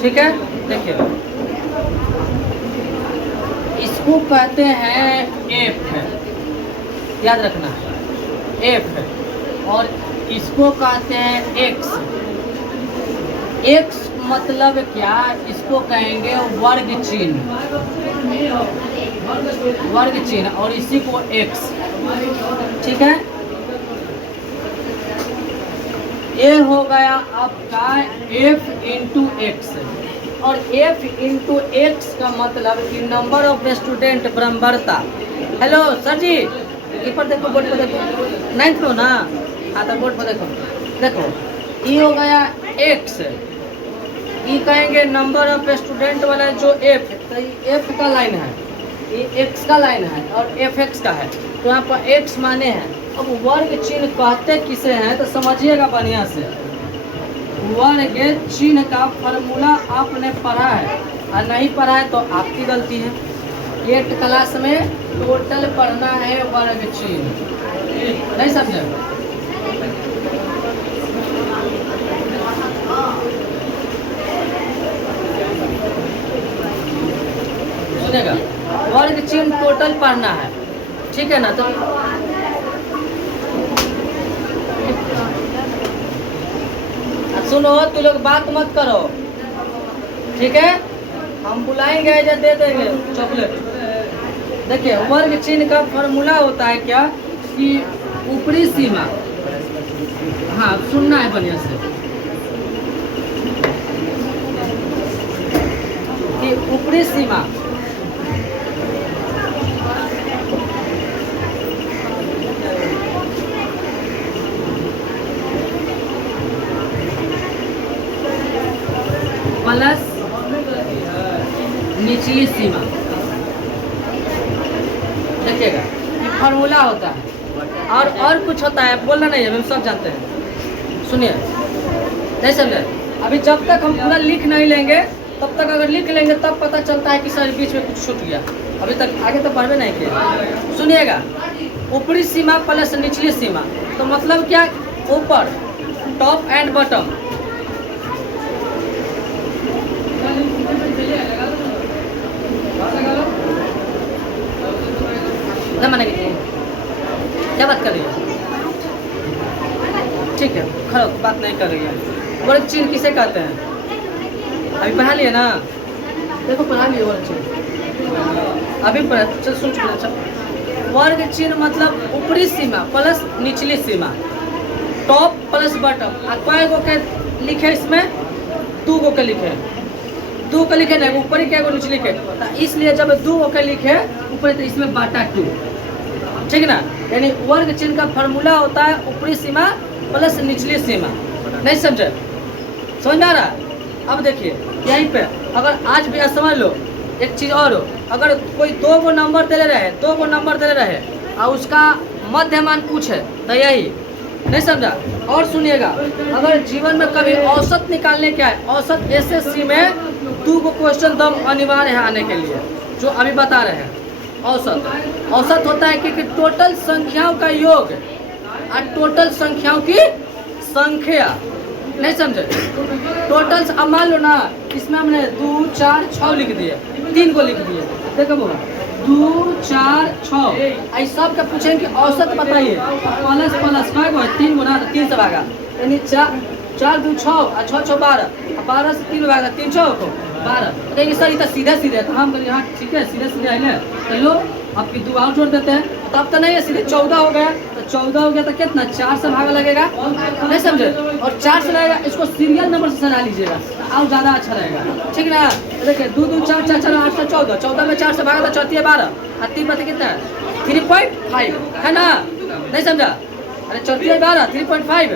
ठीक है, देखिए इसको कहते हैं एफ है, याद रखना एफ है, और इसको कहते हैं एक्स। एक्स मतलब क्या, इसको कहेंगे वर्ग चिन्ह, वर्ग चिन्ह, और इसी को एक्स। ठीक है, ये हो गया आपका f इंटू एक्स, और f इंटू एक्स का मतलब कि नंबर ऑफ स्टूडेंट बराबरता। हेलो सर जी, ऊपर देखो, बोर्ड पर देखो, 9th में ना, हाँ तो बोर्ड पर देखो, देखो ये हो गया x, ये कहेंगे नंबर ऑफ स्टूडेंट वाला जो f, तो ये f का लाइन है, ये x का लाइन है, और fx का है, तो यहाँ पर x माने हैं। अब वर्ग चिन्ह कहते किसे हैं तो समझिएगा बढ़िया से। वर्ग चिन्ह का फॉर्मूला आपने पढ़ा है, और नहीं पढ़ा है तो आपकी गलती है। 8th क्लास में टोटल पढ़ना है वर्ग चिन्ह, नहीं समझे? सुनेगा, वर्ग चिन्ह टोटल पढ़ना है, ठीक है ना? तो सुनो, तू लोग बात मत करो, ठीक है? हम बुलाएंगे या दे देंगे चॉकलेट। देखिए वर्ग चिन्ह का फॉर्मूला होता है क्या कि ऊपरी सीमा, हाँ सुनना है बढ़िया से, कि ऊपरी सीमा प्लस निचली सीमा। देखिएगा ये फार्मूला होता है, और कुछ होता है, बोलना नहीं है, हम सब जानते हैं। सुनिए, नहीं समझे? अभी जब तक हम पूरा लिख नहीं लेंगे तब तक, अगर लिख लेंगे तब पता चलता है कि सर बीच में कुछ छूट गया, अभी तक आगे तो पढ़वे नहीं किया। सुनिएगा, ऊपरी सीमा प्लस निचली सीमा, तो मतलब क्या, ऊपर टॉप एंड बॉटम, ना मानेगी, क्या बात कर रही है? ठीक है, खराब बात नहीं कर रही है। वर्ग चिन्ह किसे कहते हैं? अभी पढ़ा लिए ना, देखो पढ़ा लिए वर्ग चिन्ह, अभी पढ़ा, चल सुन चुके। अच्छा, वर्ग चिन्ह मतलब ऊपरी सीमा प्लस निचली सीमा, टॉप प्लस बॉटम। कई गो के लिखे इसमें? 2 गो के लिखे, 2 के लिखे नहीं, ऊपर ही क्या गो नीचे लिखे, तो इसलिए जब 2 गो के लिखे ऊपर तो इसमें बाटा 2, ठीक ना? यानी वर्ग चिन्ह का फॉर्मूला होता है ऊपरी सीमा प्लस निचली सीमा। नहीं समझे? समझ में आ रहा? अब देखिए यहीं पे, अगर आज भी समझ लो एक चीज़ और हो, अगर कोई 2 गो नंबर दे रहे, 2 गो नंबर दे रहे और उसका मध्यमान पूछे तो यही, नहीं समझा? और सुनिएगा, अगर जीवन में कभी औसत निकालने क्या है, औसत एसएससी में 2 गो क्वेश्चन दम अनिवार्य है आने के लिए, जो अभी बता रहे हैं। औसत होता है कि टोटल संख्याओं का योग और टोटल संख्याओं की संख्या, नहीं समझे? टोटल, अब मान लो ना इसमें हमने 2, 4, 6 लिख दिए, 3 को लिख दिए, देखो वो 2, 4, 6, ऐसा सब का पूछेंगे कि औसत बताइए, प्लस प्लस क्या को 3 गुना 3 से भागा, यानी 4 2 6 और 6 6 12, 12 से 3 भागा, 3 6 को 12। कहेंगे सर ये तो सीधा सीधे, तो हम कहेंगे हाँ ठीक है सीधे सीधे है ना, चलो आपकी 2 और जोड़ देते हैं, तब तो नहीं है, सीधे 14 हो गया, तो 14 हो गया तो कितना 4 से भागा लगेगा, नहीं समझे? और 4 से लगेगा, इसको सीरियल नंबर से सजा लीजिएगा और ज़्यादा अच्छा रहेगा, ठीक ना? देखिए 2 2 4 4 4 8 से 14, 14 में 4 से भागा तो 4 12 और 3 पता कितना है 3.5 है ना? नहीं समझा? अरे 4 12 3.5,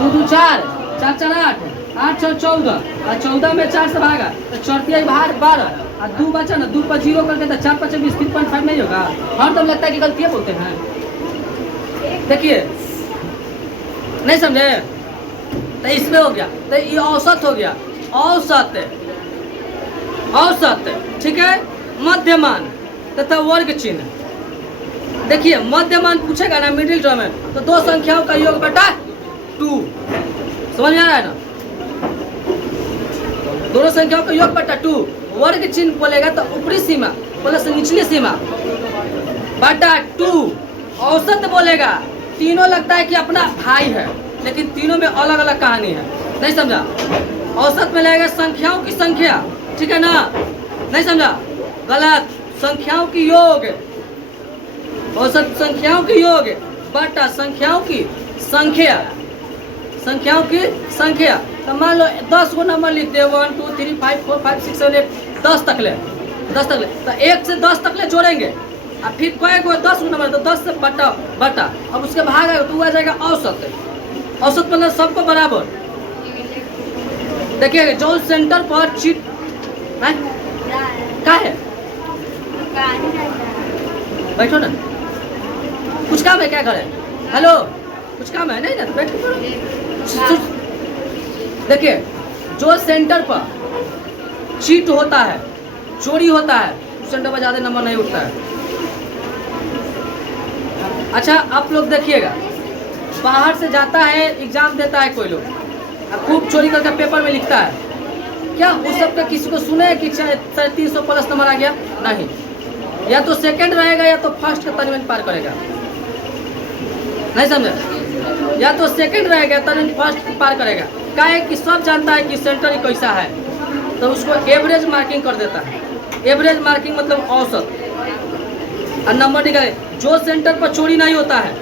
2 2 4 4 4 8 8 6 14, और 14 में 4 से भागा तो 4 बाहर 12 और 2 बचा ना, 2 पर 0 करके तो 4 5 20, 3.5 नहीं होगा। हर दम लगता है कि गलतियाँ बोलते हैं, देखिए नहीं समझे? तो इसमें हो गया, तो ये औसत हो गया, औसत औसत, ठीक है? मध्यमान तथा वर्ग चिन्ह। देखिए मध्यमान पूछेगा ना मिडिल टर्म में, तो 2 संख्याओं का योग बटा 2, समझ में आ रहा है ना? दोनों संख्याओं का योग बटा 2, वर्ग चिन्ह बोलेगा तो ऊपरी सीमा प्लस निचली सीमा बटा 2, औसत बोलेगा। तीनों लगता है कि अपना भाई है, लेकिन तीनों में अलग अलग कहानी है, नहीं समझा? औसत में लगेगा संख्याओं की संख्या, ठीक है ना? नहीं समझा? गलत, संख्याओं की योग, औसत संख्याओं की योग बटा संख्याओं की संख्या, संख्याओं की संख्या। तो मान लो 10 गो नंबर लिख दे, 1 2 3 5 4 5 6 7 8 10 तक ले, 10 तक ले, तो 1 से 10 तक ले जोड़ेंगे, और फिर कोई को 10 गो नंबर तो 10 से बटा बटा, अब उसके भाग आएगा तो आ जाएगा औसत। औसत मतलब सबको बराबर। देखिए जो सेंटर पर चीट है क्या है, बैठो ना, कुछ काम है क्या करे? हेलो, कुछ काम है? नहीं ना, तो बैठो। देखिए जो सेंटर पर चीट होता है, चोरी होता है, उस सेंटर पर ज्यादा नंबर नहीं उठता है। अच्छा आप लोग देखिएगा, बाहर से जाता है एग्जाम देता है कोई लोग, खूब चोरी करके पेपर में लिखता है, क्या उस सब का किसी को सुने है कि 350 प्लस नंबर आ गया? नहीं, या तो सेकंड रहेगा या तो फर्स्ट का तनवीन पार करेगा, नहीं समझे? या तो सेकंड रहेगा तनवीन फर्स्ट पार करेगा। क्या है कि सब जानता है कि सेंटर कैसा है, तो उसको एवरेज मार्किंग कर देता है। एवरेज मार्किंग मतलब औसत, और नंबर निकाले। जो सेंटर पर चोरी नहीं होता है,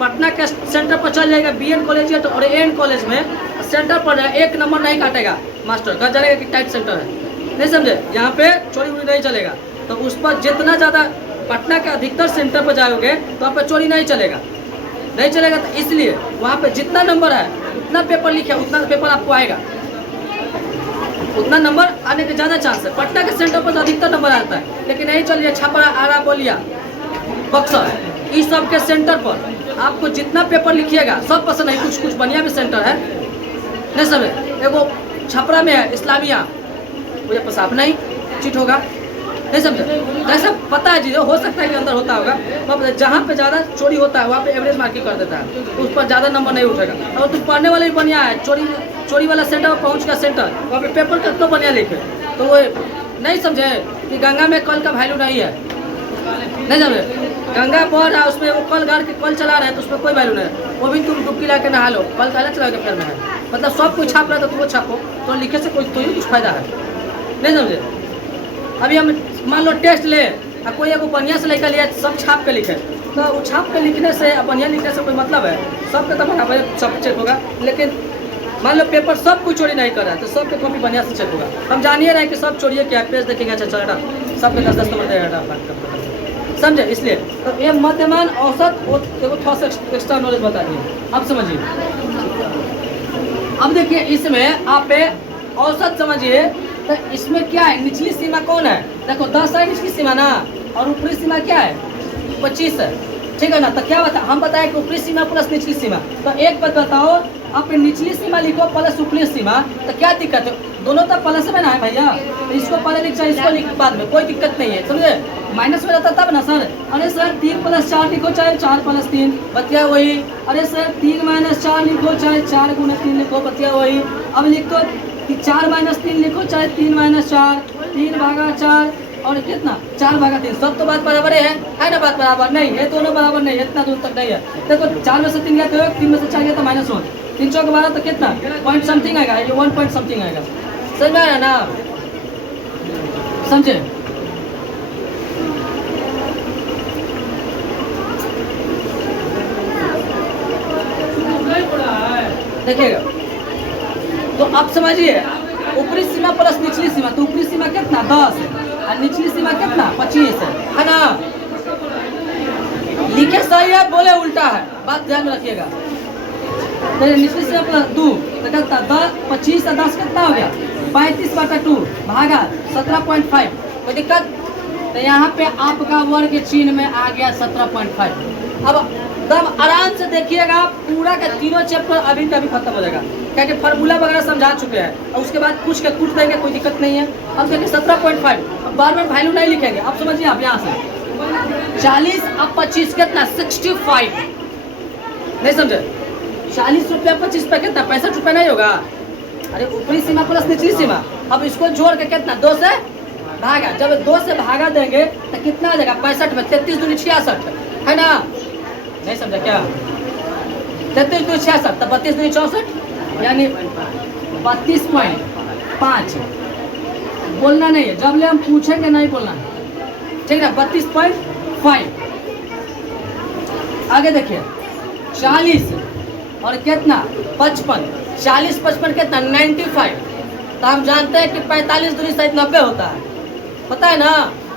पटना के सेंटर पर चल जाएगा BN कॉलेज और AN कॉलेज में, सेंटर पर एक नंबर नहीं काटेगा मास्टर, कह जाएगा कि टाइट सेंटर है, नहीं समझे? यहाँ पे चोरी वोरी नहीं चलेगा। तो उस पर जितना ज़्यादा पटना के अधिकतर सेंटर पर जाओगे तो वहाँ पर चोरी नहीं चलेगा, नहीं चलेगा। तो इसलिए वहाँ पे जितना नंबर है उतना पेपर लिखे, उतना पेपर आपको आएगा, उतना नंबर आने के ज़्यादा चांस है। पटना के सेंटर पर तो अधिकतर नंबर आता है, लेकिन नहीं चलिए छपरा, आरा, बलिया, बक्सर, इस सब के सेंटर पर आपको जितना पेपर लिखिएगा सब पसंद है। कुछ कुछ बढ़िया भी सेंटर है, नहीं समझे? एगो छपरा में है इस्लामिया, मुझे पसाब नहीं चीट होगा, नहीं समझे? जैसा पता है चीज़ें, हो सकता है कि अंदर होता होगा, मतलब जहाँ पे ज़्यादा चोरी होता है वहाँ पे एवरेज मार्किंग कर देता है, तो उस पर ज़्यादा नंबर नहीं उठेगा। और तुम पढ़ने वाले भी बढ़िया है, चोरी वाला सेंटर पर पहुँच गया सेंटर, वहाँ पे पेपर कितना बढ़िया लिखे, तो वो नहीं समझे कि गंगा में कल का वैल्यू नहीं है, नहीं समझे? गंगा बह रहा है, उसमें वो कल गाड़ के कल चला रहे हैं तो उसमें कोई वैल्यू नहीं है, वो भी तुम डुबकी ला के नहा लो, कल काला चला के फिर में है। मतलब सब कोई छाप रहा है तो तुम छापो, तो लिखे से कोई तो ही कुछ फायदा है, नहीं समझे? अभी हम मान लो टेस्ट ले, कोई एगो बढ़िया से लेकर लिया, सब छाप के लिखे, तो वो छाप के लिखने से बढ़िया लिखने से कोई मतलब है? सबके तो बराबर सब चेक होगा, लेकिन मान लो पेपर सब कोई चोरी नहीं कर रहा है तो सबके कॉपी बढ़िया से चेक होगा। हम जानिए रहे कि सब चोरी क्या, पेज देखेंगे अच्छा चलेगा, सबके 10-10 नंबर देगा, समझे? इसलिए तो ये मध्यमान औसत देखो थोड़ा सा एक्स्ट्रा नॉलेज बता दिए, अब समझिए। अब देखिए इसमें आप औसत समझिए, तो इसमें क्या है, निचली सीमा कौन है? देखो 10 है निचली सीमा ना, और ऊपरी सीमा क्या है? 25 है, ठीक है ना? तो क्या बता, हम बताएं कि ऊपरी सीमा प्लस निचली सीमा, तो एक बात बताओ, आप निचली सीमा लिखो प्लस ऊपरी सीमा, तो क्या दिक्कत है? दोनों तो प्लस में ना है भैया, तो इसको पहले लिख जाए, इसको लिख बाद में, कोई दिक्कत नहीं है, समझे? माइनस में रहता तब ना सर। अरे सर 3 + 4 लिखो चाहे 4 + 3, बतिया वही। अरे सर 3 - 4 लिखो चाहे 4 × 3 लिखो, बतिया वही। अब लिख दो कि 4 - 3 लिखो चाहे 3 - 4, 3/4 और कितना 4/3, सब तो बात बराबर है ना? बात बराबर नहीं है, दोनों बराबर नहीं है, इतना दूर तक नहीं है। देखो 4 में से 3 गया तो 1, 3 में से 4 गया तो -1, 3 चौक 12 तो कितना पॉइंट समथिंग आएगा, ये 1 पॉइंट समथिंग आएगा, समझ में आया ना? समझे? देखिएगा तो आप समझिए, ऊपरी सीमा प्लस निचली सीमा, तो ऊपरी सीमा कितना 10 है और निचली सीमा कितना 25 है ना? लिखे सही है, बोले उल्टा है, बात ध्यान में रखिएगा। तो निचली सीमा प्लस 2 तो कितना 10, 25 और 10 कितना हो गया 35/2 भागा 17.5, कोई दिक्कत? तो यहाँ पे आपका वर्ग चिन्ह में आ गया 17.5। अब एकदम आराम से देखिएगा, पूरा का तीनों चैप्टर अभी का भी खत्म हो जाएगा, क्योंकि फार्मूला वगैरह समझा चुके हैं, और उसके बाद पूछ के कूट देंगे, कोई दिक्कत नहीं है। अब देखिए 17.5, अब बार बार वैल्यू नहीं लिखेंगे, अब समझिए आप यहाँ से 40 अब 25 कितना 65, नहीं समझे? 40 रुपया 25 रुपया कितना 65 रुपया नहीं होगा। अरे ऊपरी सीमा प्लस निचली सीमा, अब इसको जोड़ के कितना 2 से भागा, जब 2 से भागा देंगे तो कितना आ जाएगा 65 में 33 दूनी 66 है ना, नहीं समझा क्या, 33 दूनी 66 तो 32 दूनी 64 यानी 32.5। बोलना नहीं है, जब ले हम पूछेंगे नहीं बोलना है, ठीक है। 32.5 आगे देखिए 40 और कितना 55, 40 55 कितना 95। तो हम जानते हैं कि 45 दूनी सहित 90 होता है, पता है ना,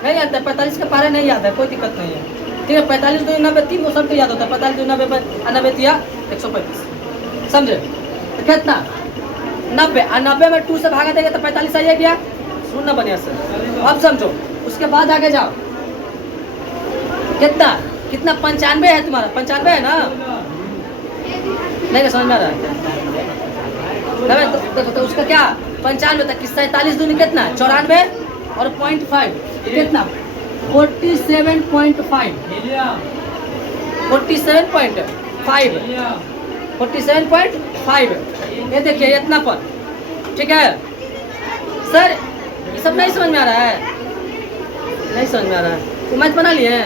नहीं याद है 45 के पारे नहीं याद है, कोई दिक्कत नहीं है, ठीक है। 45 दूनी 90 3 को सबको याद होता है, 45 दूनी 90 90 दिया 135, समझे। तो कितना 90 और 90 में 2 से भागा देंगे तो 45 आ गया, सुनना बढ़िया से। अब समझो उसके बाद आगे जाओ, कितना कितना 95 है तुम्हारा, 95 है ना, नहीं समझ में आ रहा है। तो उसका क्या 95 तक 47 दूनी कितना 94 और 0.5 कितना 47.5 47.5 ये देखिए इतना पर, ठीक है सर। ये सब नहीं समझ में आ रहा है, नहीं समझ में आ रहा है, तो मैच बना लिए,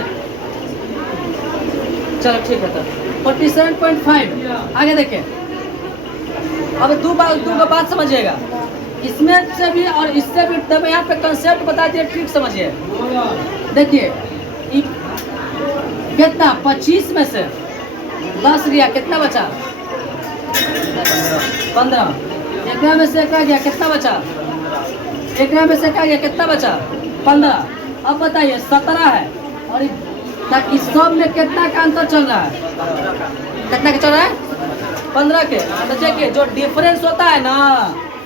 चलो ठीक है। तो 47.5 आगे देखिए, अब दो बात समझिएगा, इसमें से भी और इससे भी, तब यहाँ पे कंसेप्ट बता दिए, ठीक समझिए। देखिए कितना 25 में से 10 गया कितना बचा 15, एक में से क्या गया कितना बचा, एक में से क्या गया कितना बचा 15। अब बताइए 17 है और इस सब में कितना का अंतर चल रहा है, कितना का चल रहा है 15 के। तो देखिए जो डिफरेंस होता है ना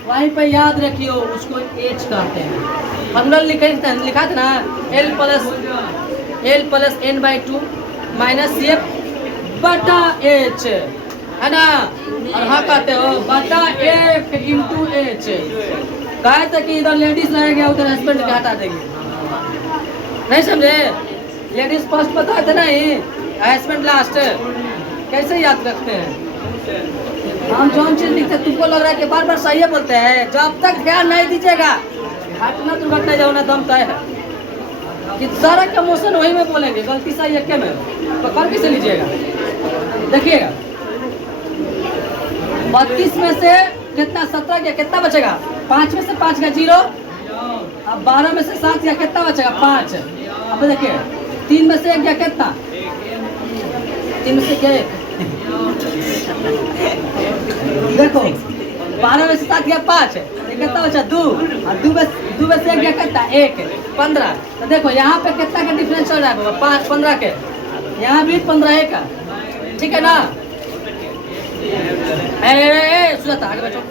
वहीं पे याद रखियो, उसको एच कहते हैं। हम लोग लिखा था ना L plus n/2 minus CF बटा H है ना, और हाँ कहते हो बटा F इंटू H। कहे थे कि इधर लेडीज रहेगा उधर हस्बैंड के हटा देंगे, नहीं समझे, लेडीज फर्स्ट बताए थे नहीं, हस्बैंड लास्ट, कैसे याद रखते हैं हम जो चीज लिखते तुमको लग रहा है कि बार बार सही बोलते हैं, जब तक ध्यान नहीं दीजिएगा घटना दुर्घटना जाना दम तय है कि सारा का मोशन वही में बोलेंगे, गलती सही है क्या में पकड़ कैसे लीजिएगा। देखिएगा 32 में से कितना 17 गया कितना बचेगा 5 में से 5 का 0, अब 12 में से 7 गया कितना बचेगा 5। अब देखिए 3 में से 1 गया कितना 3 में से क्या देखो 12 में से 7 गया 5, कितना बचा 2 और 2 में से 1 गया कितना 1 15। तो देखो यहाँ पे कितना का डिफरेंस चल रहा है बाबा 5 15 के, यहाँ भी 15 का, ठीक है ना। सुना आगे बचो,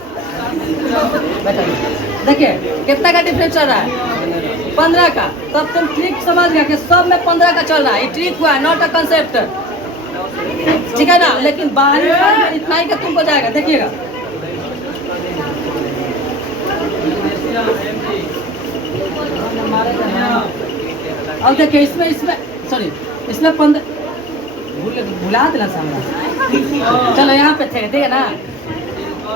देखिए कितना का डिफरेंस चल रहा है 15 का। तब तुम ट्रिक समझ गया कि सब में 15 का चल रहा है, ये ट्रिक हुआ नॉट अ कंसेप्ट, ठीक है ना। लेकिन बाहरी इतना ही का तुमको जाएगा, देखिएगा अब देखिए इसमें सॉरी इसमें 15 भुला देना सामने, चलो यहाँ पे थे ठीक है ना।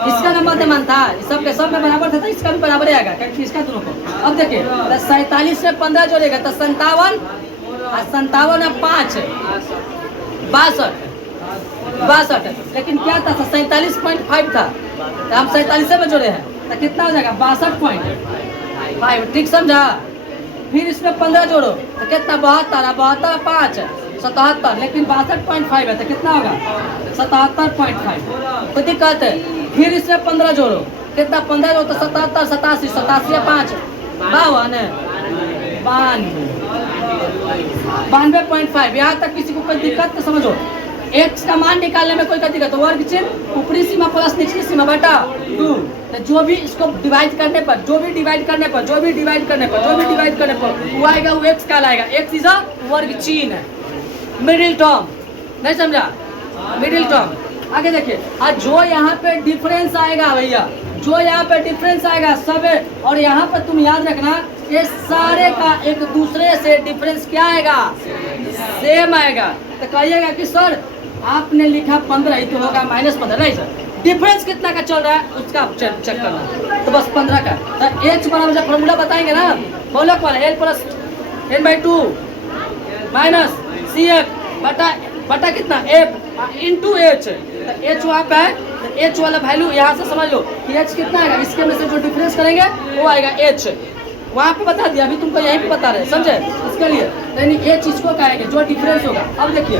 इसका नंबर दमान था, सबके सब में बराबर था, इसका भी बराबर आएगा क्योंकि इसका दोनों को। अब देखिए 47 से 15 जोड़ेगा तो 57 और 57 और 5 62, लेकिन क्या था 47.5 था, तो हम 47 में जोड़े हैं तो कितना हो जाएगा 62.5, ठीक समझा। फिर इसमें 15 जोड़ो तो कितना 72 5 77, लेकिन 62.5 है तो कितना होगा 77.5, कोई दिक्कत है। फिर इसमें 15 जोड़ो कितना 15 जोड़ो तो 77 87 87 5 92.5। यहाँ तक किसी को कोई दिक्कत तो समझो, x का मान निकालने में कोई दिक्कत, वर्ग चिन्ह ऊपरी सीमा प्लस निचली सीमा बटा 2, जो भी इसको डिवाइड करने पर वो आएगा वो x कहलाएगा। x इज अ वर्ग चिन्ह, मिडिल टर्म, नहीं समझा, मिडिल टर्म। आगे देखिए और जो यहाँ पे डिफरेंस आएगा भैया, जो यहाँ पे डिफरेंस आएगा सब, और यहाँ पे तुम याद रखना ये सारे का एक दूसरे से डिफरेंस क्या आएगा सेम आएगा। तो कहिएगा कि सर आपने लिखा 15 ही तो होगा -15 नहीं सर। डिफरेंस कितना का चल रहा है उसका आप चेक करना, तो बस 15 का। तो एच बराबर जब फॉर्मूला बताएंगे ना, फॉलोक वाला L plus n/2 minus CF बटा कितना F इंटू H। तो H वहाँ पे है, तो H वाला वैल्यू यहाँ से समझ लो कि H कितना आएगा, इसके में से जो डिफरेंस करेंगे वो आएगा H। वहाँ पे बता दिया, अभी तुमको यहीं पे बता रहे, समझे? इसके लिए यानी H इसको कहेंगे जो डिफरेंस होगा। अब देखिए,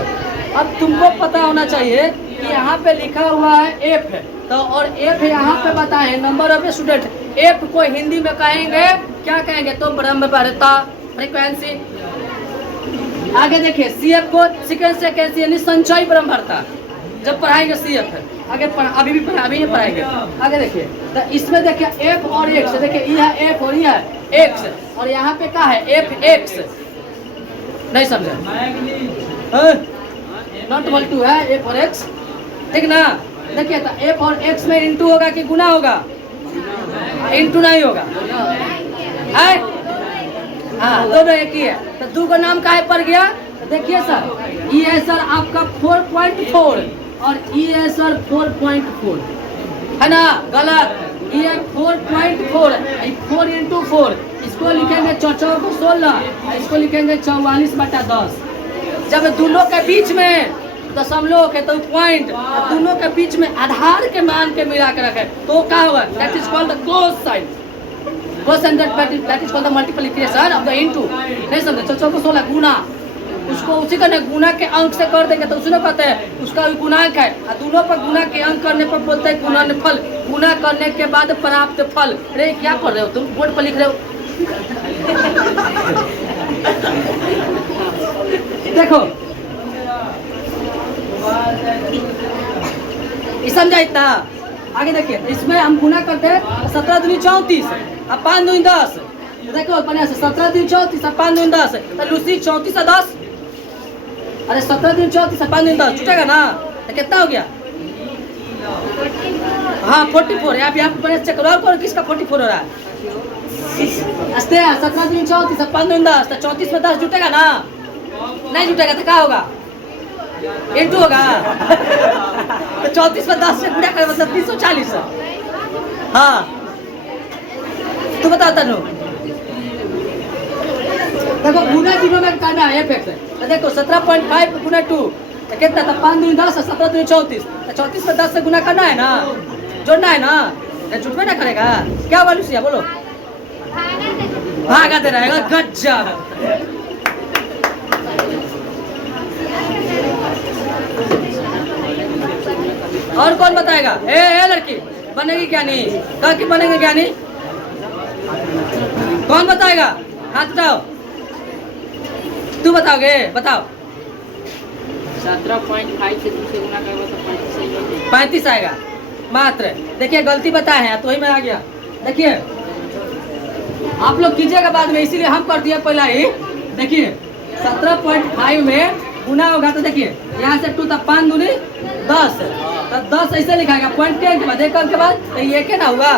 अब तुमको पता होना चाहिए कि यहाँ पे लिखा हुआ है F है, तो और F यहाँ पे बताए नंबर ऑफ स्टूडेंट। F को हिंदी में कहेंगे क्या कहेंगे, तो ब्रह्मवारिता फ्रीक्वेंसी। आगे देखिए CF को सीक्वेंस फ्रीक्वेंसी यानी संचयी ब्रह्मवारिता जब पढ़ाएंगे CF है। आगे अभी भी पढ़ाएंगे। आगे देखिए, तो इसमें देखिए F और X, देखिए ये है F और ये है X, और यहाँ पे क्या है FX। नहीं समझे? नॉट इक्वल टू है F और X, ठीक ना? देखिए तो F और X में इंटू होगा कि गुना होगा? इंटू नहीं होगा, है? हाँ, दोनों एक ही है। तो दो का नाम काहे पड़ गया? देखिए सर, ये है सर आपका 4.4 और ये है सर 4.4, है ना? गलत, ये 4.4 4 इंटू 4, इसको लिखेंगे 4 को 16, इसको लिखेंगे 44/10। जब दोनों के बीच में दशमलव है तो पॉइंट, दोनों के बीच में आधार के मान के मिला के रखे तो क्या होगा? That is called the close sign. Close sign that is called the multiplication of the into. नहीं समझे? 4 को 16 गुना, उसको उसी का गुना के अंक से कर देंगे तो उसी में कहते हैं उसका गुणांक है। दोनों पर गुना के अंक करने पर बोलते हैं गुणनफल। गुना करने के बाद प्राप्त फल। अरे क्या कर रहे हो तुम, बोर्ड पर लिख रहे हो? देखो समझा इतना? आगे देखिए, इसमें हम गुना करते हैं 17 दूनी 34 और 5 दूनी 10। देखो बढ़िया से 17 दूनी 34 और 5 दूनी 10, तो लूसी 34 और 10। अरे 17 दूनी 34 और 5 दूनी 10 छूटेगा ना, तो कितना हो गया? हाँ 44 है। आप यहाँ पर चेक करो किसका 44 हो रहा है। 17 दूनी 34 और 5 दूनी 10, तो 34 में 10 जुटेगा ना? नहीं जुटेगा तो क्या होगा? इंटू होगा। तो 34 में 10 से गुणा कर मतलब 340। हाँ तू बताता नो। देखो गुना तीनों में करना है FX है। तो देखो 17.5 गुना 2 तो कितना था? 5 दूनी 10 और 17 दूनी 34, तो 34 में 10 से गुना करना है ना, जोड़ना है ना, जुटवे ना करेगा। क्या बोलू सिया बोलो? भागा दे रहेगा। गजब। और कौन बताएगा? ए लड़की बनेगी क्या नहीं? कह की बनेगी क्या नहीं? कौन बताएगा? हाथ उठाओ। तू बताओगे? बताओ। 17.5 से 2 से गुना करोगे तो 35 आएगा मात्र। देखिए गलती बताए हैं तो वही में आ गया। देखिए आप लोग कीजिएगा बाद में, इसीलिए हम कर दिए पहला ही। देखिए 17.5 में गुना होगा तो देखिए यहाँ से 2 तक 5 दूनी 10, तो 10 ऐसे लिखाएगा पॉइंट के बाद एक के बाद, तो ये क्या ना हुआ?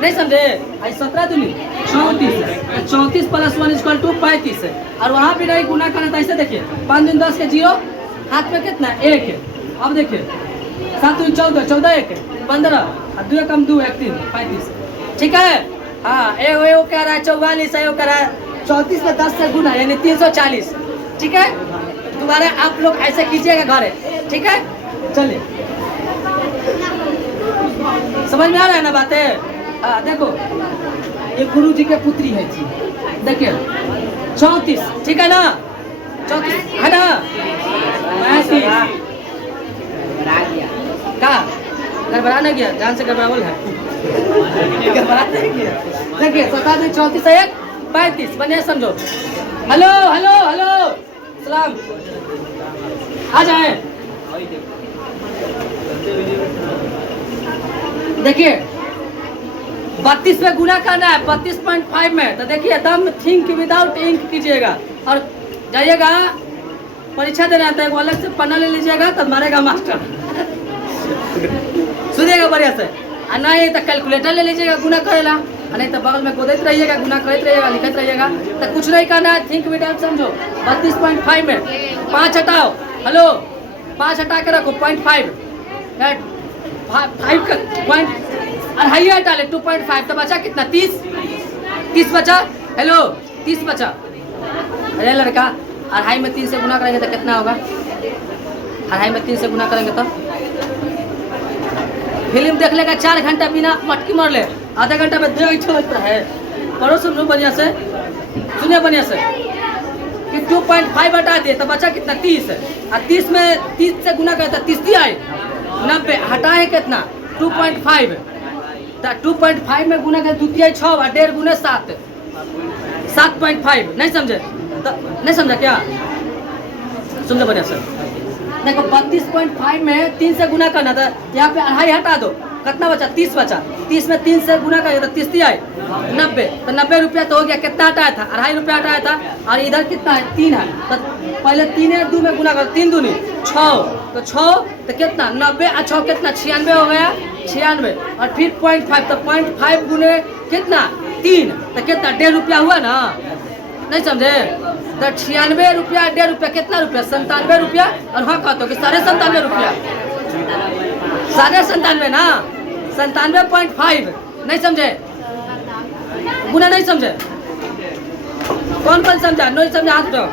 नहीं समझे? 17 दूनी 34, 34 + 1 = 35। और वहाँ भी नहीं गुना करना था। ऐसे देखिए 5 दूनी 10 के 0, हाथ में कितना? 1 है। अब देखिए 7 दूनी 14, 14 1 15 और 2 कम 2 1 3 35। ठीक है? हाँ एगो कह रहा है 44, एगो कह रहा है 34 में 10 से गुना यानी 340। ठीक है? दोबारा आप लोग ऐसे कीजिएगा घर, ठीक है? चलिए समझ में आ रहा है ना बातें? हाँ देखो ये गुरु जी के पुत्री है जी। देखिए 34, ठीक है ना? 34 है ना? 35 का गड़बड़ा नहीं गया, जान से गड़बड़ा है। गड़बड़ा नहीं गया। देखिए 17 34 1 35 बने समझो। हेलो हेलो हेलो सलाम आ जाए। देखिए 32 में गुना करना है 32.5 में। तो देखिए एकदम थिंक विदाउट इंक कीजिएगा और जाइएगा परीक्षा देना आता है, वो अलग से पन्ना ले लीजिएगा तब मारेगा मास्टर। सुनिएगा बढ़िया से। और नहीं तो कैलकुलेटर ले लीजिएगा गुना करेला, नहीं तो बगल में गोदत रहिएगा, गुना करते रहिएगा, लिखते रहिएगा। तो कुछ नहीं करना है, थिंक विदाउट समझो। 32.5 में 5 हटाओ। हेलो 5 हटा के रखो 0.5 5 का पॉइंट अढ़ाई हटा ले 2.5 तो बचा कितना 30 बचा। हेलो 30 बचा। अरे लड़का अढ़ाई में 3 से गुना करेंगे तो कितना होगा? अढ़ाई में 3 से गुना करेंगे तो फिल्म देख लेगा 4 घंटा बिना मटकी मार ले, आधा घंटा में देख अच्छा लगता है। पढ़ो सुनो बढ़िया से, सुनिए बढ़िया से कि 2.5 हटा दिए तो बचा कितना 30 और 30 में 30 से गुना करता 30 आए 90 हटाए कितना 2.5 तो 2.5 में गुना कर द्वितीय 6 और 1.5 गुने 7 7.5 नहीं समझे तो नहीं समझा क्या? समझो बढ़िया से देखो 32.5 में 3 से गुना करना था, यहाँ पे अढ़ाई हटा दो कितना बचा 30 बचा। 30 में 3 से गुना करेगा तो 30 आए 90 तो 90 रुपया तो हो गया। कितना हटाया था? अढ़ाई रुपया हटाया था और इधर कितना है 3 है तो पहले 3 2 में गुना कर 3 दूनी 6 तो 6 तो कितना 90 और 6 कितना 96 हो गया 96 और फिर 0.5 तो 0.5 गुने कितना 3 तो कितना 1.5 रुपया हुआ ना? नहीं समझे तो 96 रुपया 1.5 रुपया कितना रुपया 97 रुपया और हाँ कहते हो कि 97.5 रुपया 97.5 ना 97.5 नहीं समझे गुना नहीं समझे कौन समझा? नहीं समझा हाथ उठाओ।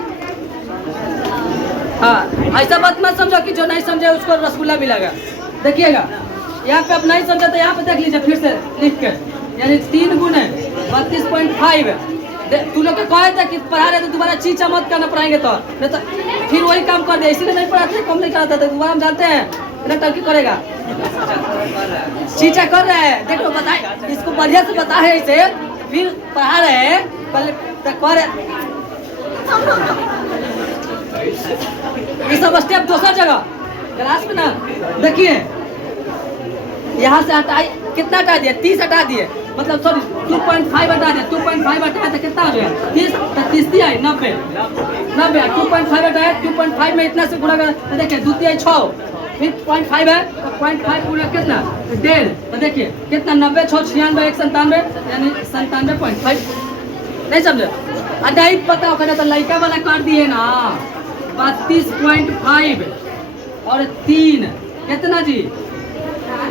हाँ ऐसा बात मत समझो कि जो नहीं समझे उसको रसगुल्ला मिलेगा। देखिएगा यहाँ पे अब नहीं समझे तो यहाँ पे देख लीजिए फिर से लिख के यानी 3 गुने 32.5 तू लोग कहे थे कि पढ़ा रहे तो दोबारा चीचा मत करना पढ़ाएंगे तो नहीं तो फिर वही काम कर दे, इसीलिए नहीं पढ़ाते कम नहीं कराते थे। दोबारा हम जानते हैं इतना टंकी करेगा चीचा कर रहे हैं। देखो बताए इसको बढ़िया से बता है इसे फिर पढ़ा रहे हैं पहले कर ये सब स्टेप दूसरा जगह क्लास में ना देखिए यहाँ से हटाई कितना हटा दिया 30 हटा दिए मतलब सॉरी 2.5 हटा दिया 2.5 हटाया तो कितना हो गया 30 तो 30 आई 90 2.5 हटाया 2.5 में इतना से गुणा कर तो देखिए द्वितीय 6 फिर 0.5 है तो 0.5 गुणा कितना 1.5 तो देखिए कितना 90 6 96 197 यानी 97.5 नहीं समझे? नहीं पता होगा तो लड़का वाला कर दिए ना 32.5 और 3 कितना जी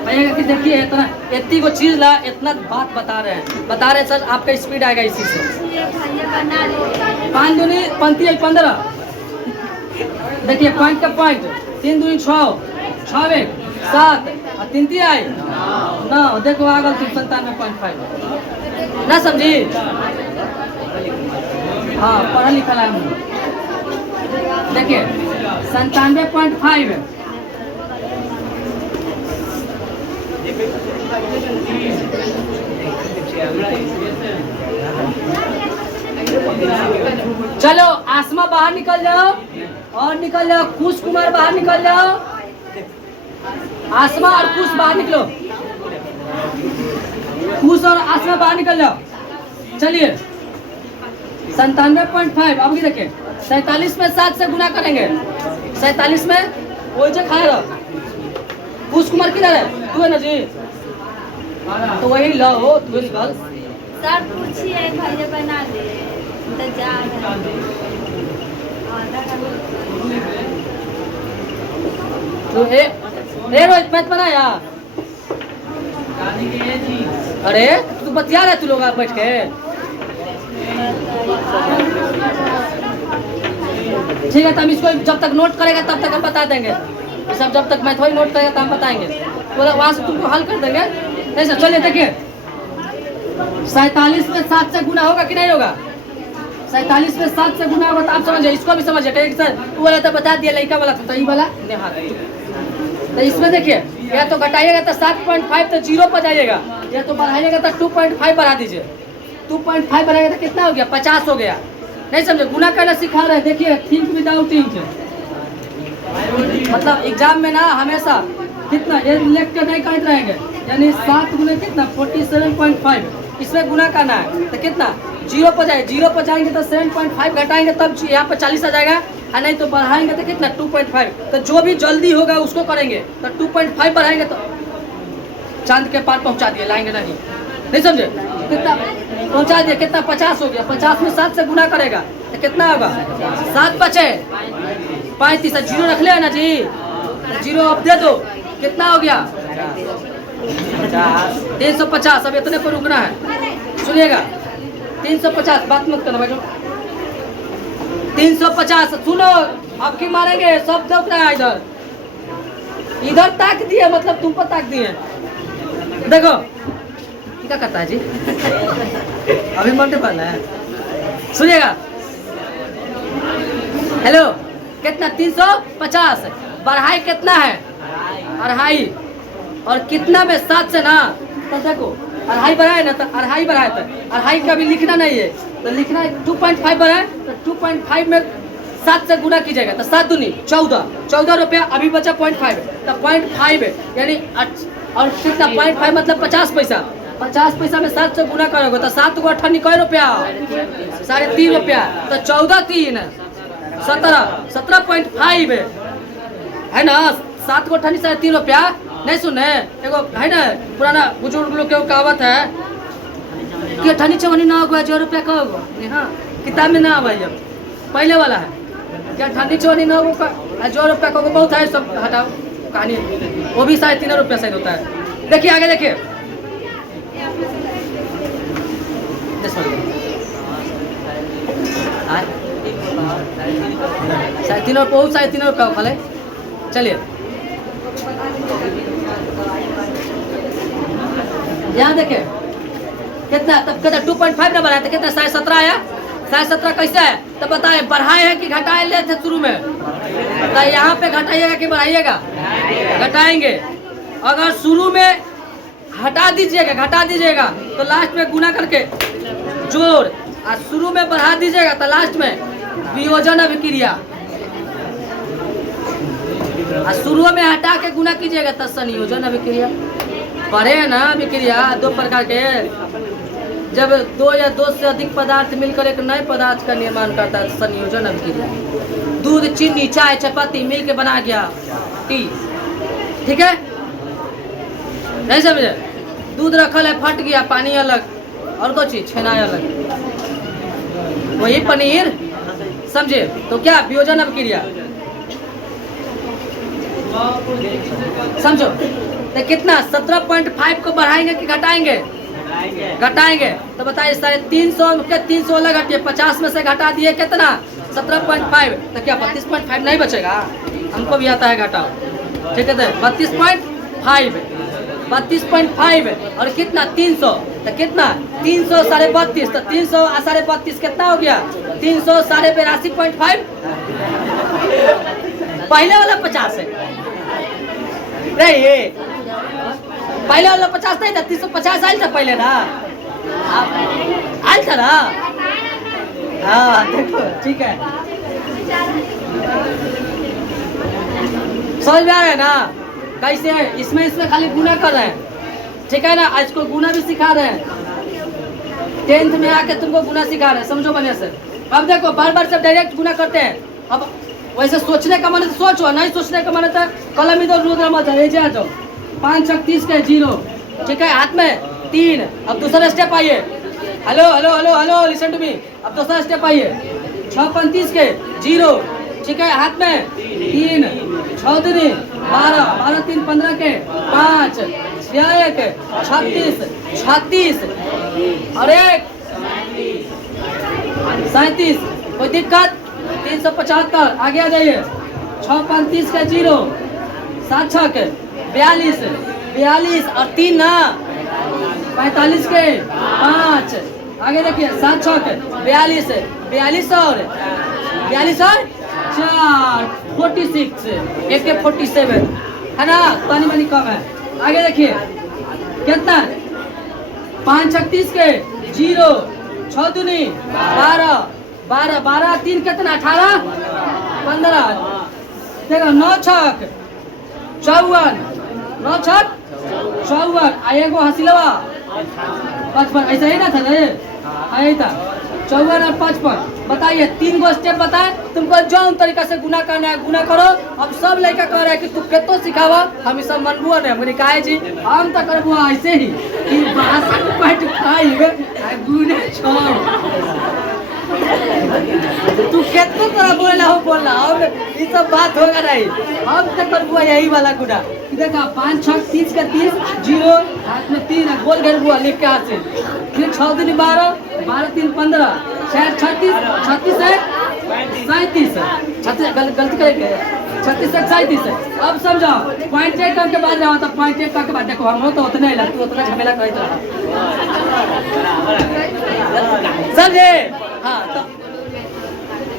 कि देखिए इतना इतनी को चीज ला इतना बात बता रहे सर आपका स्पीड आएगा इसी से 5 दूनी 15 देखिए पॉइंट का पॉइंट 3 दूनी 6 6 1 7 और 3 3 आए 9 देखो आ गल 97.5 ना समझी? हाँ पढ़ा लिखा है हम देखिए 97.5 चलो आसमा बाहर निकल जाओ और निकल जाओ कुश कुमार बाहर निकल जाओ आसमा और कुश बाहर निकलो कुश और आसमा बाहर निकल जाओ। चलिए 97.5 अब की देखिए 47 में 7 से गुना करेंगे 47 में वही जो खाए रहो कुश कुमार किधर है तू है ना जी तो वही लो तू निकाल सर पूछिए भैया बना दे तो रोहित मैथ बनाया अरे तू बतिया रहे तू लोग बैठ के ठीक है तो हम इसको जब तक नोट करेगा तब तक हम बता देंगे सब जब तक मैथ वही नोट करेगा तो हम बताएंगे बोला वहाँ से तुमको हल कर देंगे नहीं सर। चलिए देखिए 47 में 7 से गुना होगा कि नहीं होगा 47 में 7 से गुना होगा तो आप समझिए इसको भी समझिए कहीं सर तू वाला तो बता दिया लड़का वाला तो ये वाला तो इसमें देखिए या तो घटाइएगा तो 7.5 तो 0 पर जाइएगा या तो बढ़ाइएगा तो 2.5 बढ़ा दीजिए 2.5 बढ़ाएगा तो कितना हो गया 50 हो गया। नहीं समझे गुना करना सिखा रहे हैं देखिए थिंक विदाउट इंक मतलब एग्जाम में ना हमेशा कितना ये लेक्चर नहीं करते रहेंगे यानी 7 गुने कितना 47.5 इसमें गुना करना है तो कितना 0 पर जाए 0 पर जाएंगे तो 7.5 घटाएंगे तब यहाँ पर 40 आ जाएगा और नहीं तो बढ़ाएंगे तो कितना 2.5 तो जो भी जल्दी होगा उसको करेंगे तो 2.5 बढ़ाएंगे तो चांद के पार पहुँचा दिए लाएंगे नहीं समझे कितना पहुँचा दिए कितना 50 हो गया 50 में 7 से गुना करेगा तो कितना होगा 7 बचे 35 0 रख ले ना जी जीरो अब दे दो, कितना हो गया 350। अब इतने को रुकना है, सुनिएगा 350, बात मत करना बैठो। 350 सुनो, अब की मारेंगे, सब देख रहा है इधर, इधर ताक दिए, मतलब तुम पर ताक दिए। देखो क्या करता है जी, अभी मन वाला है, सुनिएगा। हेलो, कितना 350, बढ़ाई कितना है अढ़ाई, और कितना में 7 से ना, तो देखो अढ़ाई बढ़ाए ना, तो अढ़ाई बढ़ाए, तो अढ़ाई का भी लिखना नहीं है, तो लिखना है 2.5 बढ़ाए, तो 2.5 में 7 से गुना कीजिएगा, तो 7 दूनी 14 रुपया, अभी बचा 0.5, तो 0.5 यानी और कितना 0.5 मतलब 50 पैसा, 50 पैसा में 7 से गुना करोगे तो 7 को 8 कै रुपया, 3.5 रुपया, तो 14 3 17.5 है ना। 7 को 8 3.5 रुपया, नहीं सुने, एगो है ना पुराना बुजुर्ग लोग के कहावत है कि 8 चवनी ना होगा 1 रुपया का होगा, हाँ किताब में ना आवा, जब पहले वाला है क्या 8 चवनी ना होगा 1 रुपया का बहुत है, सब हटाओ कहानी, वो भी 3.5 रुपया शायद होता है। देखिए आगे देखिए, 3.5 बहुत 3.5 रुपया खाले। चलिए यहाँ देखिए कितना, तब कितना 2.5 ना बढ़ाया, तो कितना 17.5 आया, 17.5 कैसे है तो बताए, बढ़ाए है कि घटाए ले थे शुरू में, तो यहाँ पे घटाइएगा कि बढ़ाइएगा, घटाएंगे। अगर शुरू में घटा दीजिएगा तो लास्ट में गुना करके जोड़, और शुरू में बढ़ा दीजिएगा तो लास्ट में वियोजन अभिक्रिया, और शुरू में हटा के गुना कीजिएगा तो संयोजन अभिक्रिया। पढ़े है ना अभिक्रिया 2 प्रकार के, जब 2 या 2 से अधिक पदार्थ मिलकर एक नए पदार्थ का निर्माण करता है, संयोजन अभिक्रिया। दूध, चीनी, चाय, चपाती मिल के बना गया टी, ठीक है, नहीं समझे। दूध रखल है, फट गया, पानी अलग, और कोई चीज छेना अलग, वही पनीर, समझे। तो क्या वियोजन अभिक्रिया, समझो। तो कितना 17.5 को बढ़ाएंगे कि घटाएंगे, घटाएंगे, तो बताइए 350 के 300 अलग हटिए, 50 में से घटा दिए कितना 17.5, तो क्या 32.5 नहीं बचेगा, हमको भी आता है घटाओ, ठीक है। 32.5 और कितना 300, तो कितना 300 32.5, तो 300 32.5 कितना हो गया 300 82.5, पहले वाला 50 है नहीं, पहले वाला 50 नहीं था, 350 आयल था पहले ना, आयल था ना, हाँ देखो ठीक है, समझ में आ रहा है ना कैसे है। इसमें खाली गुना कर रहे हैं, ठीक है ना, आज को गुना भी सिखा रहे हैं, 10th में आके तुमको गुना सिखा रहे हैं, समझो बढ़िया से। अब देखो बार बार सब डायरेक्ट गुना करते हैं, अब वैसे सोचने का मन है तो सोचो, नहीं सोचने का मन है तो कलम इधर रुद्र मत आ जाओ। 5 छक 30 के 0, ठीक है, हाथ में 3। अब दूसरा स्टेप आइए, hello hello hello hello listen to me, अब दूसरा स्टेप आइए, 6 35 के 0, ठीक है, हाथ में 3, 6 दूनी 12, 12 3 15 के 5, 6 1 36, 36 और 1 37, कोई दिक्कत 375, आगे आ जाइए, 6 35 के 0, 7 6 के 42, 42 और 3 ना 45 के 5, आगे देखिए 7 6 के 42, 42 और 4 46, 1 के 47 है ना, पानी पानी कम है। आगे देखिए कितना 5 36 के 0, 6 दूनी 12, 12 12 3 कितना 18 15, देखो 9 छक 54, 9 छक 54, आएगो हसीलवा 55, ऐसा ही ना था ना, यही था 54 और 55। बताइए 3 गो स्टेप बताए तुमको, जौन तरीका से गुना करना है गुना करो। अब सब लड़का कह रहा है कि तू केतो सिखावा, हम सब मनबुआ ने मुझे कहा जी हम तो करबुआ ऐसे ही कि 62.5 गुने 6, तू कितना तरह बोला हो बोलना और ये सब बात होगा नहीं। हम तक कर बुआ यही वाला गुड़ा देखा 5 6 30 का 30 0 हाथ में 3 गोल घर बुआ लिख के हाथ से फिर 6 दिन 12 12 3 15 6 36 36 है 37 36 गलती करेंगे 36 से 37 है। अब समझाओ पॉइंट चेक करके बाद रहा था पॉइंट चेक करके बाद देखो हम हो तो उतना ही लगता उतना झमेला करते रहा समझे। हाँ तो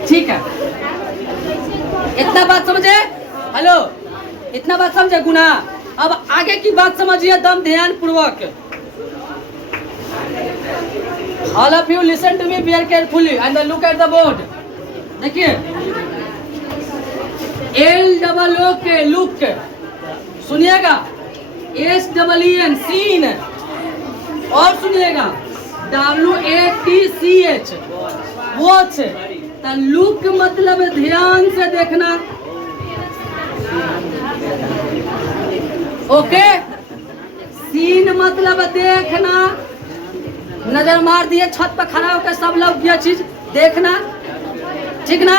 ठीक है इतना बात समझे। हेलो इतना बात समझे गुना। अब आगे की बात समझिए दम ध्यान पूर्वक। All of you listen to me very carefully and look at the board. देखिए LOO के लुक सुनिएगा SEEN सीन और सुनिएगा WATCH वॉच। तो लुक मतलब ध्यान से देखना ओके। सीन मतलब देखना नजर मार दिए छत पर खड़ा होकर सब लोग यह चीज देखना ठीक ना।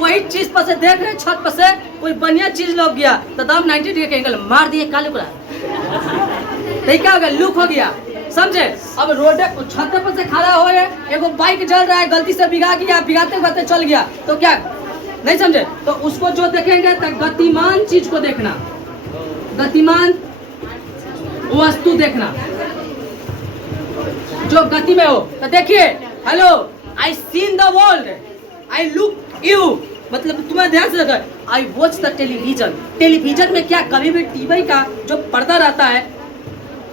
वही चीज पर से देख रहे छत पर से कोई बढ़िया चीज लग गया तो दम 90 डिग्री के एंगल मार दिए कालू करा तो क्या हो गया लुक हो गया समझे। अब रोड छत पर से खड़ा हो एगो बाइक जल रहा है गलती से बिगा गया बिगाते बिगाते चल गया तो क्या नहीं समझे। तो उसको जो देखेंगे तो गतिमान चीज को देखना गतिमान वस्तु देखना जो गति में हो। तो देखिए hello I seen the world I look you मतलब तुम्हें ध्यान से देखो I watch the television. Television में क्या कभी भी टीवी का जो पर्दा रहता है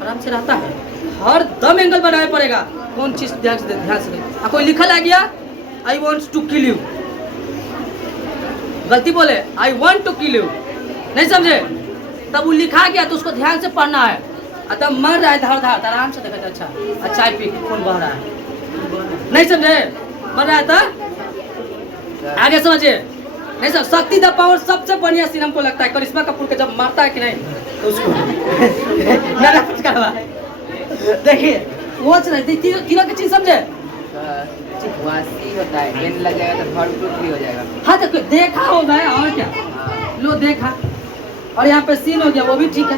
आराम से रहता है हर दम एंगल बनाना पड़ेगा कौन चीज ध्यान से कोई लिखा आ गया I want to kill you गलती बोले I want to kill you नहीं समझे। तब वो लिखा गया तो उसको ध्यान से पढ़ना है। तब मर रहा है धार धार आराम से देखा अच्छा चाय पी खून बह रहा है नहीं समझे मर रहा है था आगे समझिए नहीं सर। शक्ति द पावर सबसे बढ़िया सीन हमको लगता है करिश्मा कपूर के जब मारता है कि नहीं तो उसको देखिए वो तीनों की चीज समझे होता है गेंद लग जाएगा तो फॉल प्रूफ भी हो जाएगा। हाँ तो देखा होगा और क्या लो देखा और यहाँ पे सीन हो गया वो भी ठीक है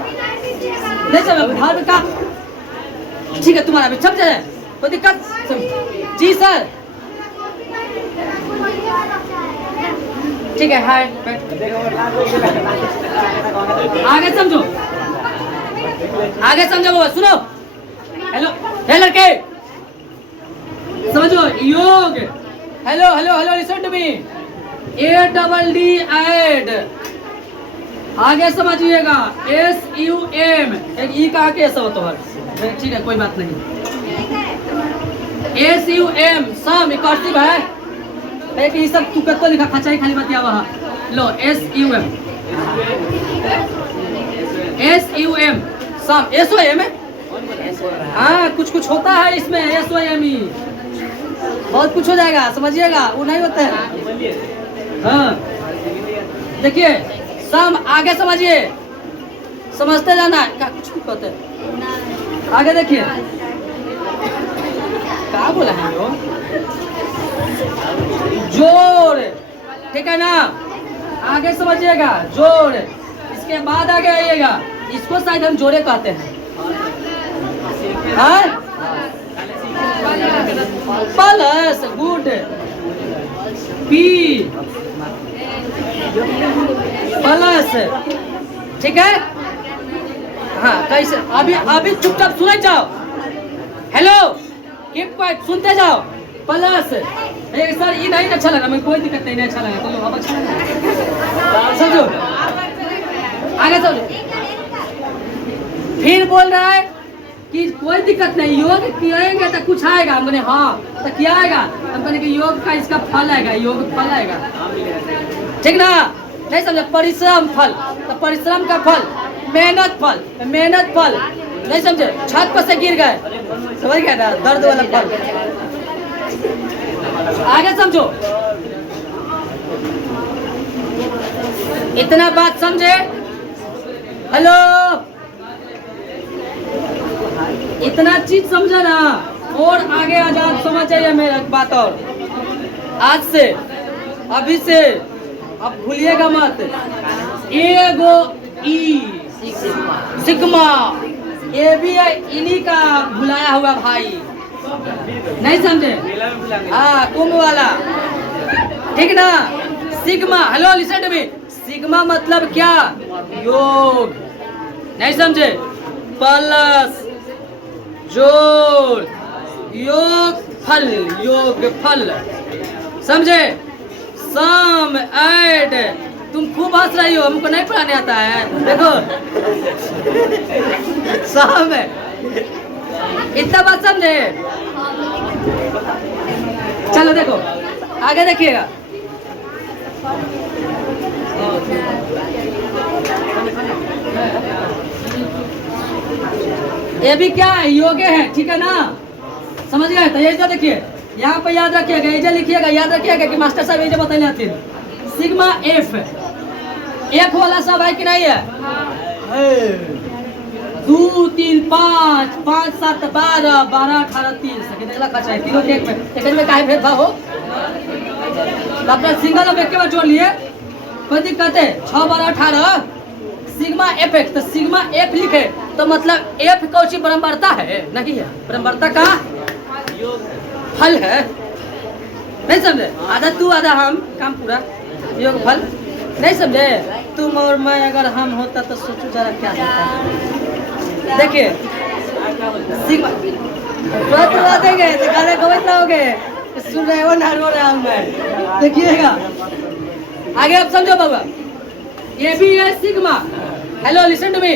नहीं समझ भाव का ठीक है तुम्हारा भी समझे कोई दिक्कत जी सर ठीक है हाय आगे समझो बाबा सुनो हेलो हे लड़के समझो योग hello hello hello listen to me ADD आगे समझिएगा SUM एक ई कहा के सब तो ठीक है कोई बात नहीं SUM सम कर्सिव है एक ये सब तू कतो लिखा खचाई खाली बतिया वहाँ लो SUM सम SOM है हाँ कुछ होता है इसमें SOM ही बहुत कुछ हो जाएगा समझिएगा वो नहीं होता है। हाँ देखिए सम आगे समझिए समझते जाना क्या कुछ भी कहते हैं आगे देखिए क्या बोला है वो जोड़ ठीक है ना आगे समझिएगा जोड़ इसके बाद आगे आइएगा इसको शायद हम जोड़े कहते हैं हाँ प्लस गुड पी प्लस ठीक है हाँ कैसे अभी चुपचाप सुने जाओ हेलो कीप क्वाइट सुनते जाओ प्लस सर ये नहीं अच्छा लगा मैं कोई दिक्कत नहीं अच्छा लगा तो अब अच्छा लगा समझो आगे समझो फिर बोल रहा है कि कोई दिक्कत नहीं योग किएंगे तो कुछ आएगा हम बोले हाँ तो क्या आएगा हम कहने कि योग का इसका फल आएगा योग फल आएगा ठीक ना नहीं समझे परिश्रम फल तो परिश्रम का फल मेहनत फल नहीं समझे छत पर से गिर गए समझ गए ना दर्द वाला फल आगे समझो इतना बात समझे हेलो इतना चीज समझा ना और आगे आ जाओ समझ जाइए मेरा बात और आज से अभी से अब भूलिएगा मत। एगो ई सिग्मा, ये भी है इन्हीं का भुलाया हुआ भाई, नहीं समझे? हाँ, कुंभ वाला, ठीक ना? Sigma, hello listen to me, sigma मतलब क्या? योग, नहीं समझे? प्लस जोड़, योग फल, योग फल, समझे? सम ऐड, तुम खूब हंस रही हो, हमको नहीं पढ़ाने आता है। देखो सम है, इतना बात समझे? चलो देखो आगे देखिएगा। ये भी क्या है? योगे है, ठीक है ना? समझ गए? तो ये देखिए, यहाँ पे याद रखिएगा, ये लिखिएगा, याद रखिएगा कि मास्टर साहब ये बताने आते हैं। सिग्मा एफ, एफ वाला सब है कि नहीं है? 2 3 5 5 7 12 12 18 3 सेकंड अगला खर्चा है, तीनों के एक में, सेकंड में काहे भेदभाव हो? अपना सिंगल अब एक के बाद जोड़ लिए, कोई दिक्कत है? 6 12 18 सिग्मा एफ एक्स, तो सिग्मा एफ लिखे तो मतलब एफ कौची परम्परता है? नहीं है, परम्परता का फल है, नहीं समझे? आधा तू आधा हम, काम पूरा, योग फल, नहीं समझे? तुम और मैं अगर हम होता तो सोचो जरा क्या होता। देखिए सिग्मा थोड़ा देंगे तो गाने गवत रहोगे, सुन रहे हो ना, रो रहा हूँ मैं। देखिएगा आगे, अब समझो बाबा, ये भी है sigma. Hello listen to me,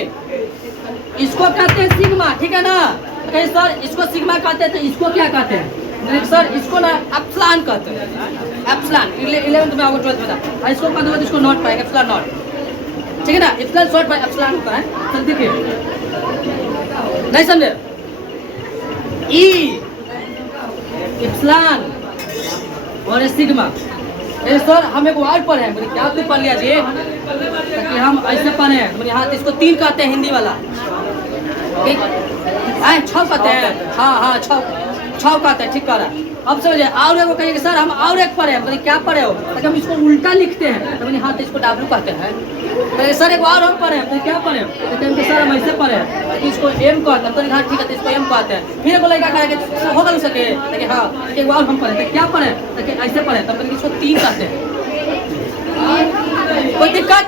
इसको कहते हैं सिग्मा, ठीक है ना? कहीं सर इसको सिग्मा कहते हैं, तो इसको क्या कहते हैं? सर इसको ना एप्सिलॉन कहते हैं, एप्सिलॉन 11th में आपको 12th में था, इसको कहते हैं, इसको नॉट पाएंगे, एप्सिलॉन नॉट, ठीक है ना? एप्सिलॉन शॉर्ट पर एप्सिलॉन होता है। तो देखिए, नहीं समझे? ई एप्सिलॉन और सिग्मा, ये सर हम एक और पढ़े हैं, क्या तू पढ़ लिया जी? ताकि हम ऐसे पढ़े हैं, हाँ, इसको 3 कहते हैं हिंदी वाला, ठीक है? 6 कहते हैं, हाँ हाँ 6 कहते हैं, ठीक कह रहा है। अब समझे? और एक कहिए कि सर हम और एक पढ़े हैं, क्या पढ़े हो? ताकि हम इसको उल्टा लिखते हैं, तो हाँ, तो इसको डब्ल्यू कहते हैं। तो सर एक और हम पढ़े हैं, तो क्या पढ़े? तो सर हम ऐसे पढ़े हैं, तो इसको एम कहते हैं, तो हाँ ठीक है, तो इसको एम कहते हैं। फिर एक लड़का कहेगा होगा ना सके, ताकि हाँ एक और हम पढ़े, तो क्या पढ़े? ताकि ऐसे पढ़े, तब तो इसको 3 कहते हैं। कोई दिक्कत?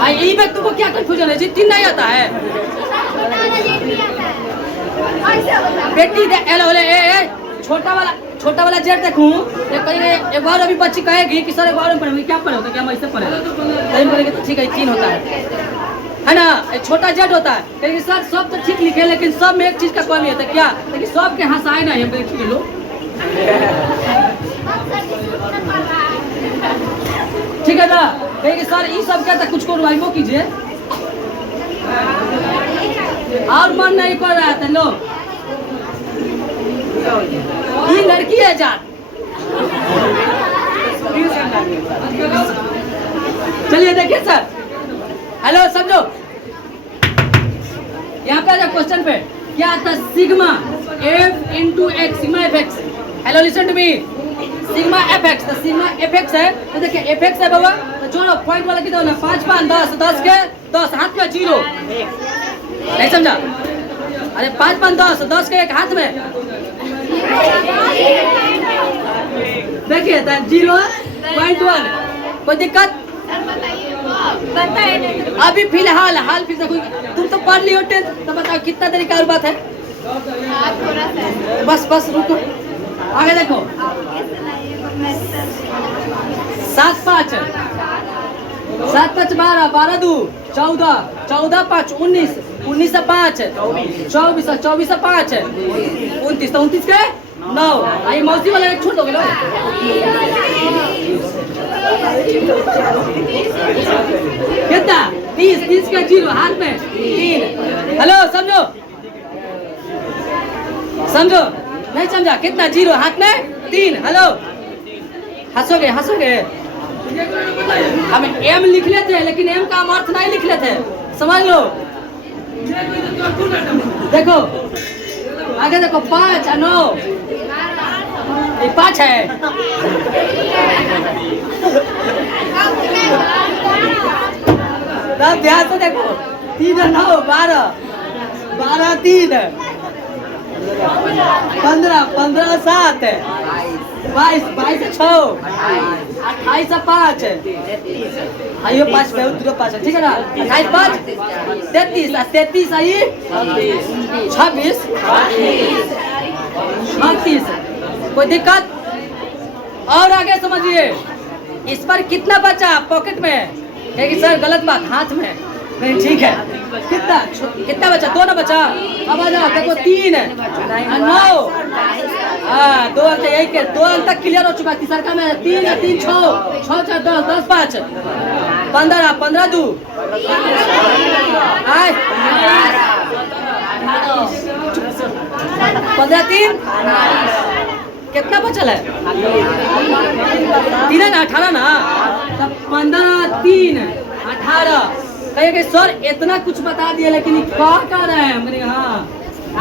यही में तुमको क्या कंफ्यूजन है जी? 3 नहीं आता है बेटी? छोटा वाला जेट देखूं, एक बार अभी बच्ची कहेगी कि सर एक बार पढ़ेंगे, क्या पढ़े? तो क्या हम ऐसे पढ़े? तो ठीक है, 3 होता है ना? एक छोटा जेट होता है, कहेंगे सर सब तो ठीक लिखे, लेकिन सब में एक चीज का कमी होता है, क्या? लेकिन सब के हंसाए नहीं, हम ठीक लो, ठीक है ना? कहेंगे सर ये सब क्या था, कुछ को रिवाइवो कीजिए, और मन नहीं कर रहा था लोग, ये लड़की है जान। चलिए देखिए सर, हेलो समझो, यहाँ पे क्वेश्चन पे क्या आता है? Sigma f into x, sigma f x. Hello listen to me, sigma f x, तो सिग्मा एफ एक्स है, तो देखिए एफ एक्स है बाबा, तो जोड़ो पॉइंट वाला कितना होना? 5 5 10 10 के 10 हाथ में 0, नहीं समझा? अरे 5 5 10 10 के एक हाथ में, देखिए 0.1, कोई दिक्कत? अभी फिलहाल तुम तो पढ़ लियो 10th, तो बताओ कितना तरीका और बात है? बस रुको, आगे देखो। 7 5 12 12 2 14 14 5 19 19 से 5 24 24 से 5 29, तो 29 के 9। आई मौसी वाला एक छोड़ दोगे लो, कितना? 30 30 के 0 हाथ में 3। हेलो समझो, नहीं समझा? कितना? 0 हाथ में 3। हेलो हंसोगे हम एम लिख लेते हैं, लेकिन एम का हम अर्थ नहीं लिख लेते, समझ लो। देखो आगे देखो, 5 और 9, ये 5 है। तब ध्यान से देखो 3 9 12 12 3 15 15 7 22 22 6 28 5 आइयो 5 पे 5 है ठीक है ना 28 5 33 33 आई 26 38 कोई दिक्कत और आगे समझिए इस पर कितना बचा पॉकेट में है कि सर गलत बात हाथ में नहीं ठीक है कितना बचा 2 ना बचा अब आ जाओ देखो 3 है 9 हाँ 2 अंक यही के 2 अंक तक क्लियर हो चुका है तीसरा में 3 है 3 6 6 4 10 10 5 15 15 2 आए 15 3 कितना बचल है 3 है ना 18 ना तब 15 3 18 कहे कि सर इतना कुछ बता दिया लेकिन क्या कर रहे हैं मैंने हाँ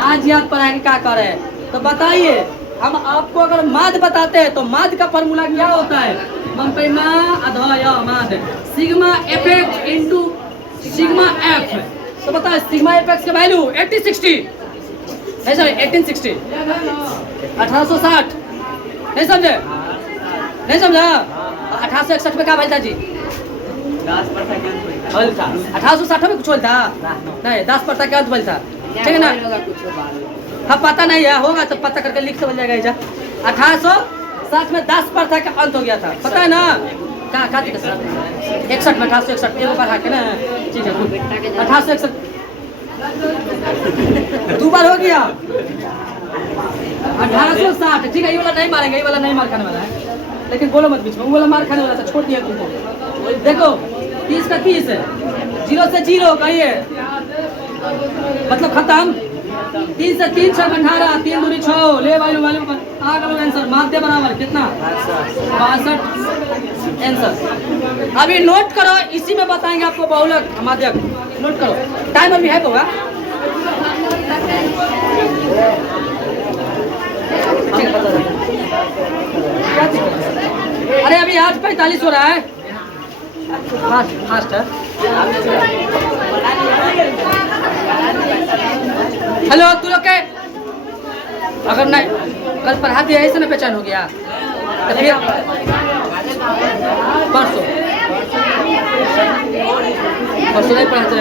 आज याद पड़ा है कि क्या कर रहे हैं तो बताइए हम आपको अगर माद बताते हैं तो माद का फॉर्मूला क्या होता है मम्पैमा अधोया माद sigma FX into sigma F तो बताओ सिग्मा एफएक्स का वैल्यू 1860 नहीं सर 1860 1860 नहीं समझे नहीं समझा 1861 में क्या भाई था जी 1860 में कुछ बोलता नहीं 10% का अंत बोलता ठीक है ना हाँ पता नहीं है होगा तो पता करके लिख समझ जाएगा 1860 में 10% का अंत हो गया था पता है ना कहाँ 61 में 1861 एक बार हाके ना ठीक है 1861 2 बार हो गया 1860 ठीक है ये वाला नहीं मारेंगे ये वाला नहीं मार खाने वाला है लेकिन बोलो मत बीच में वो वाला मार खाने वाला था छोड़ दिया तुमको देखो 30 का 30 है 0 से 0 कहिए मतलब खत्म 3 से 3 6 18 3 दूनी 6 ले वैल्यू वैल्यू आ गया आंसर माध्य बराबर कितना 62 आंसर अभी नोट करो इसी में बताएंगे आपको बहुलक माध्यक नोट करो टाइमर भी है होगा अरे अभी 8:45 हो रहा है फास्ट है हेलो तू लोग के अगर नहीं कल पढ़ा दिया ऐसे ना पहचान हो गया तो फिर परसों नहीं पढ़ाते